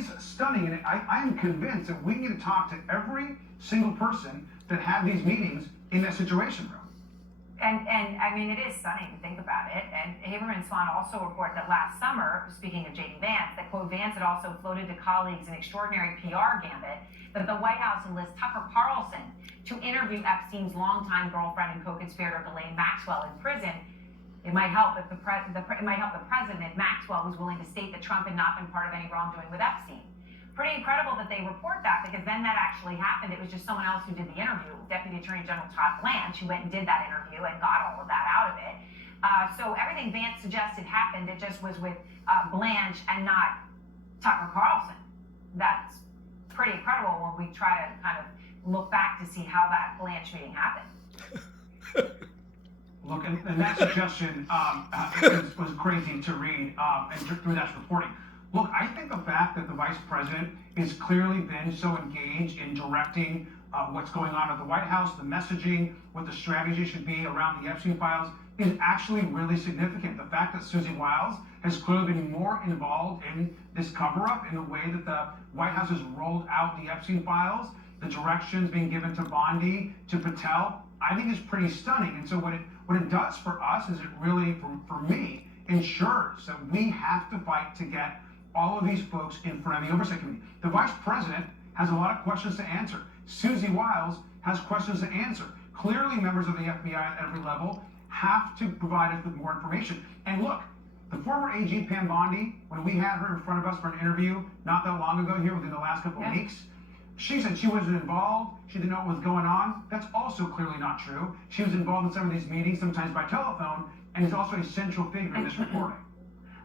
is stunning, and I am convinced that we need to talk to every single person that had these meetings in that situation room. And I mean, it is stunning to think about it. And Haberman Swan also reported that last summer, speaking of J.D. Vance, that, quote, Vance had also floated to colleagues an extraordinary PR gambit that the White House enlists Tucker Carlson to interview Epstein's longtime girlfriend and co-conspirator Ghislaine Maxwell in prison. It might help if it might help the president if Maxwell was willing to state that Trump had not been part of any wrongdoing with Epstein. Pretty incredible that they report that, because then that actually happened. It was just someone else who did the interview, Deputy Attorney General Todd Blanche, who went and did that interview and got all of that out of it. So everything Vance suggested happened. It just was with Blanche and not Tucker Carlson. That's pretty incredible when we try to kind of look back to see how that Blanche meeting happened. Look, and that suggestion was crazy to read and through that reporting. Look, I think the fact that the vice president has clearly been so engaged in directing what's going on at the White House, the messaging, what the strategy should be around the Epstein files is actually really significant. The fact that Susie Wiles has clearly been more involved in this cover-up in the way that the White House has rolled out the Epstein files, the directions being given to Bondi, to Patel, I think is pretty stunning. And so what it does for us is it really, for me, ensures that we have to fight to get all of these folks in front of the Oversight Committee. The Vice President has a lot of questions to answer. Susie Wiles has questions to answer. Clearly, members of the FBI at every level have to provide us with more information. And look, the former AG Pam Bondi, when we had her in front of us for an interview not that long ago here within the last couple of weeks, she said she wasn't involved, she didn't know what was going on. That's also clearly not true. She was involved in some of these meetings, sometimes by telephone, and is also a central figure in this reporting.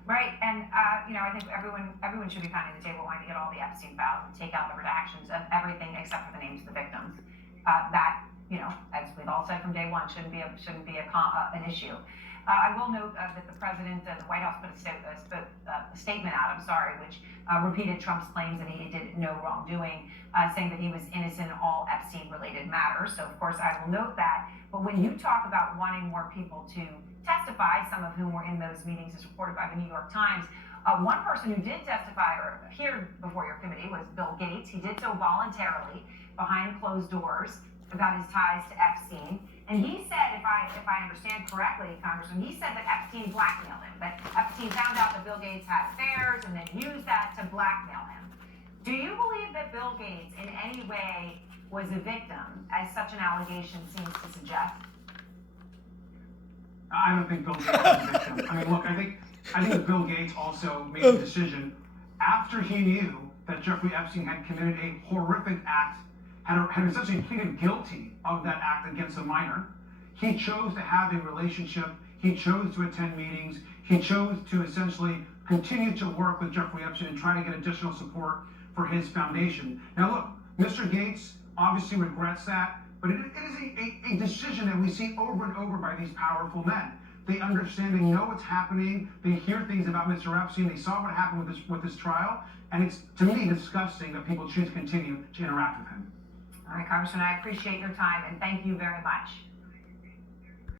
Right, and I think everyone should be pounding the table wanting to get all the Epstein files and take out the redactions of everything except for the names of the victims. That, as we've all said from day one, shouldn't be an issue. I will note that the president, the White House put a statement out, which repeated Trump's claims that he did no wrongdoing, saying that he was innocent in all Epstein-related matters. So, of course, I will note that. But when you talk about wanting more people to testify, some of whom were in those meetings, as reported by the New York Times, one person who did testify or appear before your committee was Bill Gates. He did so voluntarily behind closed doors about his ties to Epstein. And he said, if I understand correctly, Congressman, he said that Epstein blackmailed him, that Epstein found out that Bill Gates had affairs and then used that to blackmail him. Do you believe that Bill Gates in any way was a victim, as such an allegation seems to suggest? I don't think Bill Gates was a victim. I mean, look, I think that Bill Gates also made a decision after he knew that Jeffrey Epstein had committed a horrific act, had essentially pleaded guilty of that act against a minor. He chose to have a relationship. He chose to attend meetings. He chose to essentially continue to work with Jeffrey Epstein and try to get additional support for his foundation. Now, look, Mr. Gates obviously regrets that, but it is a decision that we see over and over by these powerful men. They understand, they know what's happening, they hear things about Mr. Epstein, they saw what happened with this trial, and it's, to me, disgusting that people choose to continue to interact with him. All right, Congressman, I appreciate your time, and thank you very much.